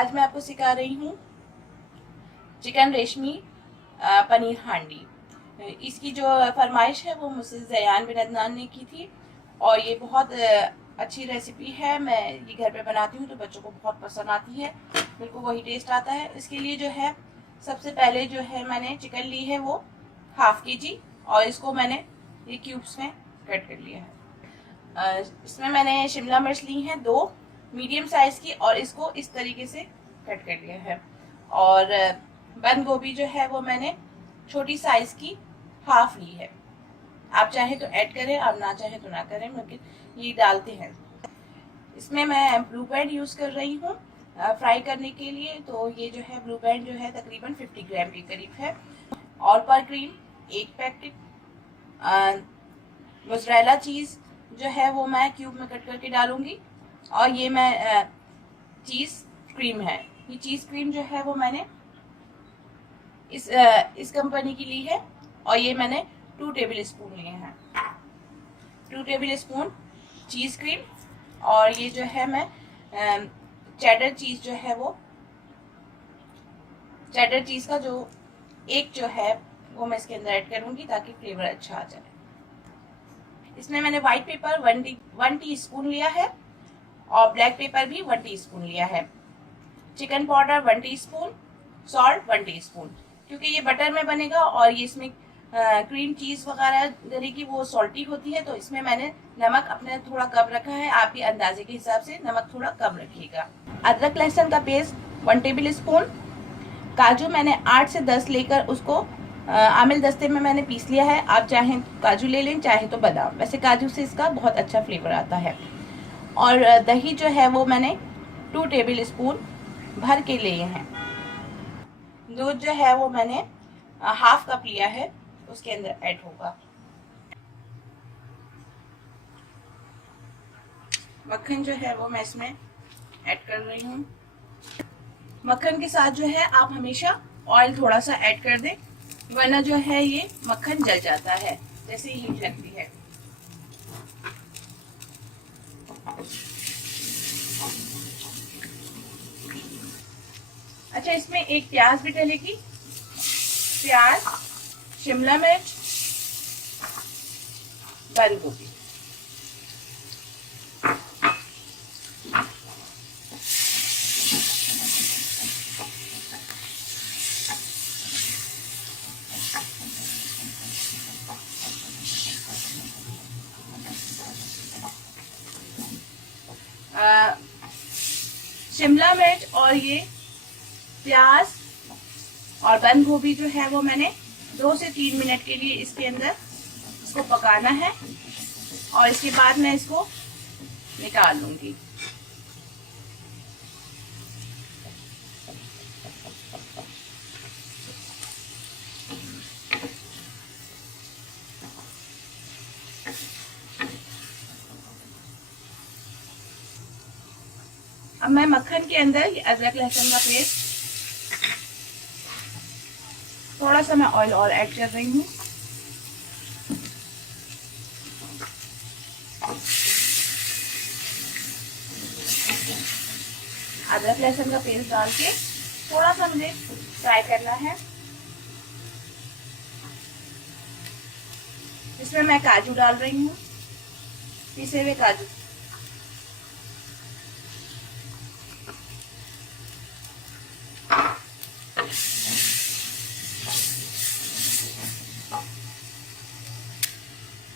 आज मैं आपको सिखा रही हूँ चिकन रेशमी पनीर हांडी। इसकी जो फरमाइश है वो मुझसे ज़यान बिन अदनान ने की थी और ये बहुत अच्छी रेसिपी है। मैं ये घर पे बनाती हूँ तो बच्चों को बहुत पसंद आती है, बिल्कुल वही टेस्ट आता है। इसके लिए जो है सबसे पहले जो है मैंने चिकन ली है वो ½ kg और इसको मैंने ये क्यूब्स में कट कर लिया है। इसमें मैंने शिमला मिर्च ली हैं 2 मीडियम साइज की और इसको इस तरीके से कट कर लिया है। और बंद गोभी जो है वो मैंने छोटी साइज की ½ ली है। आप चाहे तो ऐड करें, आप ना चाहे तो ना करें, मगर ये डालते हैं। इसमें मैं ब्लू बैंड यूज़ कर रही हूँ फ्राई करने के लिए। तो ये जो है ब्लू बैंड जो है तकरीबन 50 ग्राम के करीब है। ऑल पर क्रीम 1 पैकेट। मोज़रेला चीज़ जो है वो मैं क्यूब में कट करके डालूंगी। और ये मैं चीज़ क्रीम है, ये चीज़ क्रीम जो है वो मैंने इस कंपनी की ली है और ये मैंने 2 टेबल स्पून लिए हैं। 2 टेबल स्पून चीज़ क्रीम और ये जो है मैं चेडर चीज़ जो है वो चेडर चीज़ का जो एक जो है वो मैं इसके अंदर ऐड करूंगी ताकि फ्लेवर अच्छा आ जाए। इसमें मैंने व्हाइट पेपर 1 टीस्पून लिया है और ब्लैक पेपर भी 1 टीस्पून लिया है। Chicken powder 1 teaspoon, salt 1 teaspoon. क्योंकि ये बटर में बनेगा और ये इसमें क्रीम चीज़ वगैरह की वो सॉल्टी होती है, तो इसमें मैंने नमक अपने थोड़ा कम रखा है। आप भी अंदाजे के हिसाब से नमक थोड़ा कम रखिएगा। अदरक लहसुन का पेस्ट 1 टेबल स्पून। काजू मैंने 8 से 10 लेकर उसको आमिल दस्ते में मैंने पीस लिया है। आप चाहें काजू ले लें, चाहे तो बादाम। वैसे काजू से इसका बहुत अच्छा फ्लेवर आता है। और दही जो है वो मैंने 2 टेबल स्पून भर के लिए हैं। दूध जो है वो मैंने ½ कप लिया है, उसके अंदर ऐड होगा। मक्खन जो है वो मैं इसमें ऐड कर रही हूँ। मक्खन के साथ जो है आप हमेशा ऑयल थोड़ा सा ऐड कर दें, वरना जो है ये मक्खन जल जाता है जैसे हीट लगती है। अच्छा, इसमें एक प्याज भी डलेगी। प्याज, शिमला मिर्च, बंद गोभी। शिमला मिर्च और ये प्याज और बंद गोभी जो है वो मैंने 2 से 3 मिनट के लिए इसके अंदर इसको पकाना है और इसके बाद मैं इसको निकाल लूंगी। अब मैं मक्खन के अंदर ये अदरक लहसुन का पेस्ट थोड़ा सा मैं ऑयल और ऐड कर रही हूँ। अदरक लहसुन का पेस्ट डाल के थोड़ा सा मुझे फ्राई करना है। इसमें मैं काजू डाल रही हूँ, पिसे हुए काजू।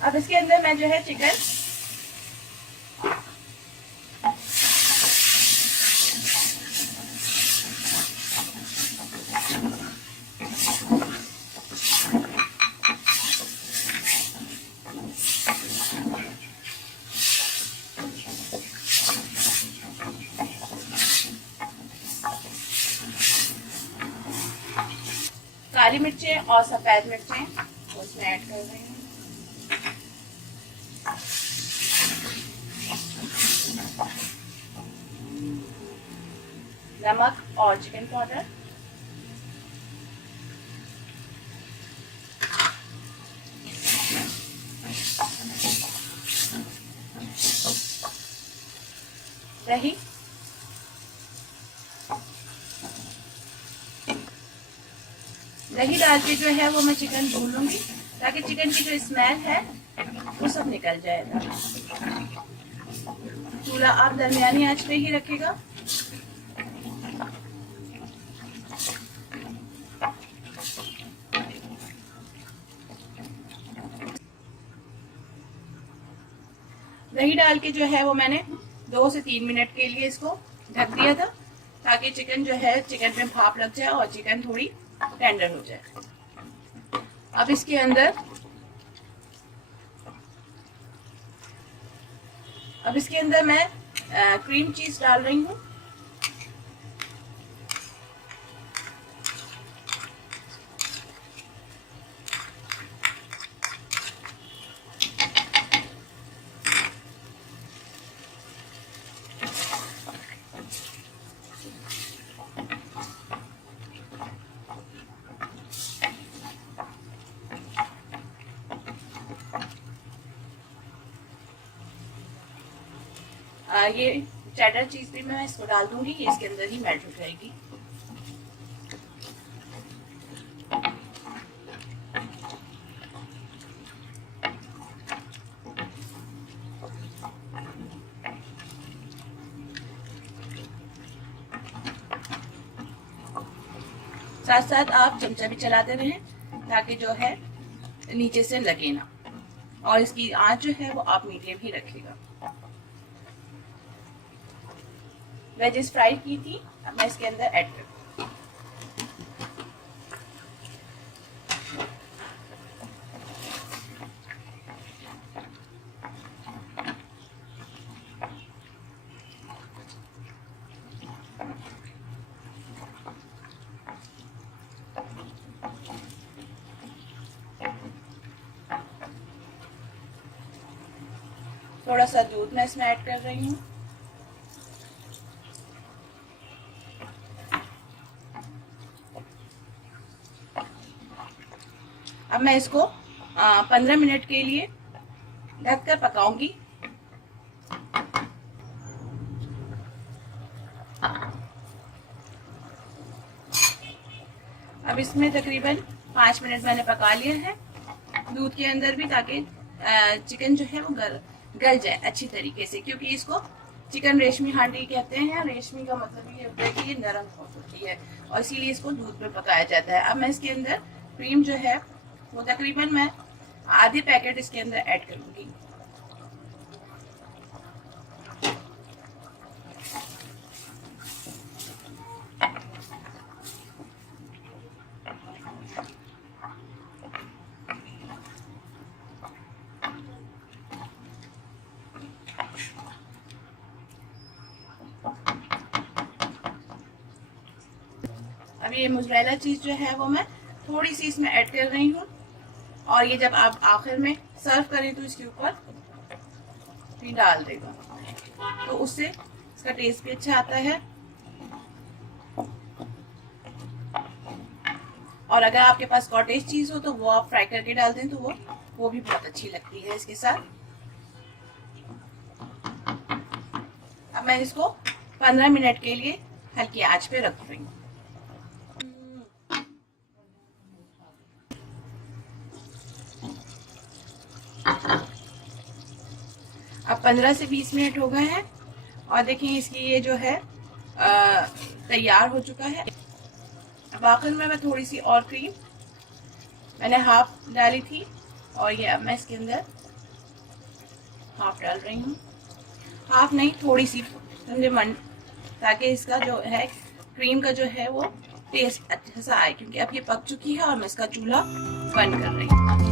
अब इसके अंदर मैं जो है चिकन काली मिर्चें और सफेद मिर्चें उसमें ऐड कर रही हूँ। नमक और चिकन पाउडर। दही दही डाल के जो है वो मैं चिकन भून लूंगी ताकि चिकन की जो स्मेल है वो सब निकल जाएगा। चूल्हा आप दरमियानी आंच पे ही रखेगा। दही डाल के जो है वो मैंने 2 से 3 मिनट के लिए इसको ढक दिया था ताकि चिकन जो है चिकन में भाप लग जाए और चिकन थोड़ी टेंडर हो जाए। अब इसके अंदर मैं क्रीम चीज डाल रही हूँ। ये चेडर चीज भी मैं इसको डाल दूंगी, ये इसके अंदर ही मेल्ट हो जाएगी। साथ साथ आप चमचा भी चलाते रहें ताकि जो है नीचे से लगे ना, और इसकी आंच जो है वो आप मीडियम ही रखिएगा। वेजेस फ्राई की थी, अब मैं इसके अंदर ऐड कर दूँ। थोड़ा सा दूध मैं इसमें ऐड कर रही हूँ। अब मैं इसको 15 मिनट के लिए ढककर पकाऊंगी। अब इसमें तकरीबन 5 मिनट मैंने पका लिया है दूध के अंदर भी, ताकि चिकन जो है वो गल जाए अच्छी तरीके से, क्योंकि इसको चिकन रेशमी हांडी कहते हैं। रेशमी का मतलब ये होता है कि ये नरम होती है और इसीलिए इसको दूध में पकाया जाता है। अब मैं इसके अंदर क्रीम जो है वो तकरीबन मैं आधे पैकेट इसके अंदर ऐड करूंगी। अब ये मोज़रेला चीज जो है वो मैं थोड़ी सी इसमें ऐड कर रही हूँ, और ये जब आप आखिर में सर्व करें तो इसके ऊपर भी डाल देगा, तो उससे इसका टेस्ट भी अच्छा आता है। और अगर आपके पास कॉटेज चीज हो तो वो आप फ्राई करके डाल दें तो वो भी बहुत अच्छी लगती है इसके साथ। अब मैं इसको 15 मिनट के लिए हल्की आंच पे रख रही हूँ। अब 15 से 20 मिनट हो गए हैं और देखिए इसकी ये जो है तैयार हो चुका है। अब आखिर में मैं थोड़ी सी और क्रीम मैंने हाफ डाली थी, और ये अब मैं इसके अंदर हाफ डाल रही हूँ। हाफ नहीं, थोड़ी सी समझे मन, ताकि इसका जो है क्रीम का जो है वो टेस्ट अच्छा सा आए, क्योंकि अब ये पक चुकी है और मैं इसका चूल्हा बंद कर रही हूँ।